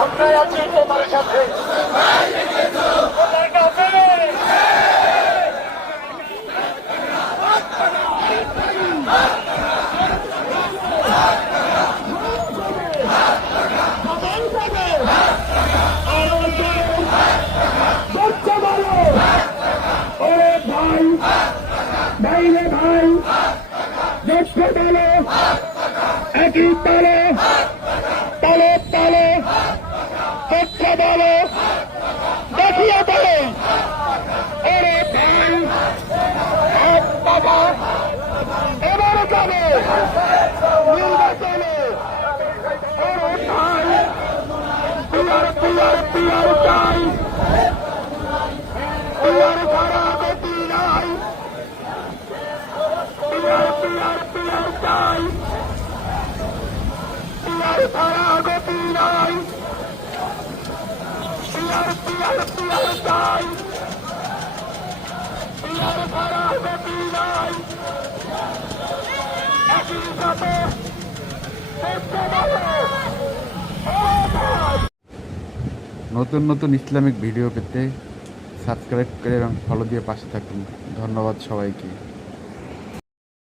আমরাই আছি তোমার সাথে তোমার কাছে বাইরে ভাই দেখতে বলো একই তালে বলো। দেখিয়ে বলো। ওরে ভাই বাবা। এবারে যাবে নির্বাচনে ওরে ভাই পিয়ার পিয়ার পিয়ার চাই। পিয়ার ছাড়া গতি নাই পিয়ার পিয়ার পিয়ার চাই পিয়ার ছাড়া গতি নাই একই সাথে দেখতে বলো ও ভাই নতুন নতুন ইসলামিক ভিডিও পেতে সাবস্ক্রাইব করে এবং ফলো দিয়ে পাশে থাকুন। ধন্যবাদ সবাইকে।